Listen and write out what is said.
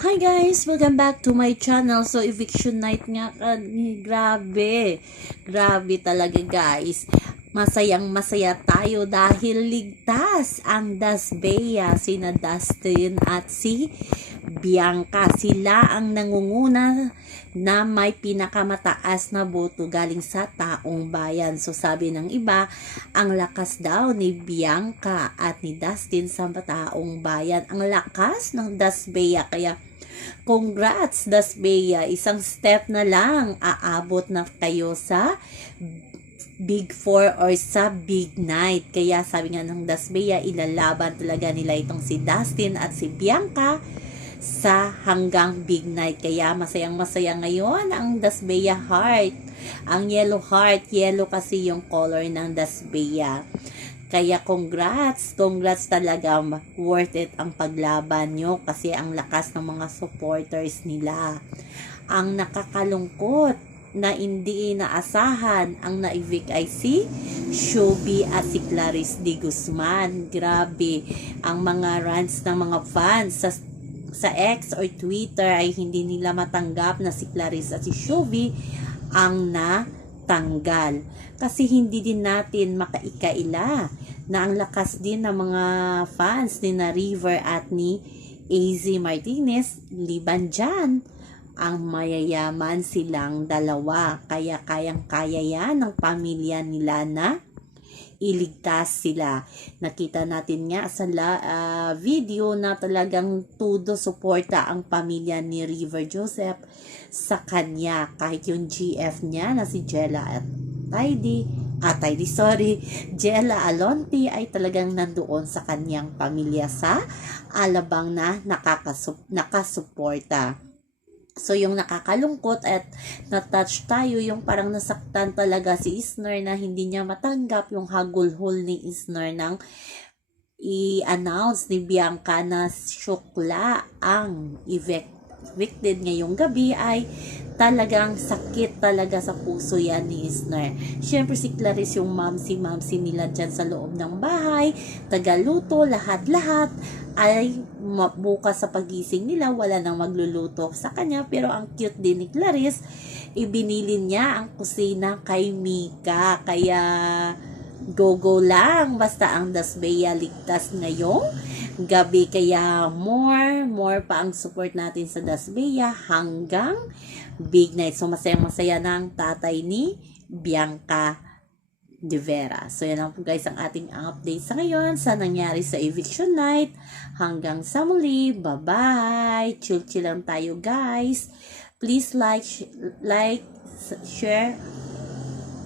Hi guys! Welcome back to my channel. So, eviction night nga kani. Grabe. Grabe talaga guys. Masayang masaya tayo dahil ligtas ang Dasbea, sina Dustin at si Bianca. Sila ang nangunguna na may pinakamataas na boto galing sa taong bayan. So sabi ng iba, ang lakas daw ni Bianca at ni Dustin sa taong bayan. Ang lakas ng Dasbea kaya Congrats, Dasbea. Isang step na lang aabot na kayo sa Big Four or sa Big Night. Kaya sabi nga ng Dasbea, ilalaban talaga nila itong si Dustin at si Bianca sa hanggang Big Night. Kaya masayang masaya ngayon ang Dasbea Heart. Ang yellow heart, yellow kasi yung color ng Dasbea. Kaya congrats, congrats talaga worth it ang paglaban nyo kasi ang lakas ng mga supporters nila. Ang nakakalungkot na hindi inaasahan ang na-evict ay si Shubi at si Clarice de Guzman. Grabe, ang mga rants ng mga fans sa sa X or Twitter ay hindi nila matanggap na si Clarice at si Shubi ang natanggal. Kasi hindi din natin makaikaila na ang lakas din ng mga fans ni na River at ni AZ Martinez liban dyan ang mayayaman silang dalawa. Kaya kayang-kaya yan ng pamilya nila na iligtas sila. Nakita natin nga sa la, ah, video na talagang tudo suporta ang pamilya ni River Joseph sa kanya. Kahit yung GF niya na si Jella at Tidy, Tidy, sorry, Jella Alonti ay talagang nandoon sa kanyang pamilya sa alabang na nakakasup, nakasuporta. So, yung nakakalungkot at na-touch tayo, yung parang nasaktan talaga si Isner na hindi niya matanggap yung hagulhol ni Isner ng i-announce ni Bianca na syukla ang evict evicted ngayong gabi ay talagang sakit talaga sa puso yan ni Isner. Siyempre si Clarice yung mamsi mamsi nila dyan sa loob ng bahay, tagaluto, lahat-lahat ay bukas sa pagising nila, wala nang magluluto sa kanya. Pero ang cute din ni Clarice, ibinili niya ang kusina kay Mika. Kaya go-go lang. Basta ang Dasbea ligtas ngayong gabi. Kaya more, more pa ang support natin sa Dasbea hanggang big night. So masayang-masaya na tatay ni Bianca de Vera. So, yan lang po guys ang ating update sa ngayon sa nangyari sa eviction night. Hanggang sa muli. Bye-bye. Chill-chill lang tayo guys. Please like, like, share.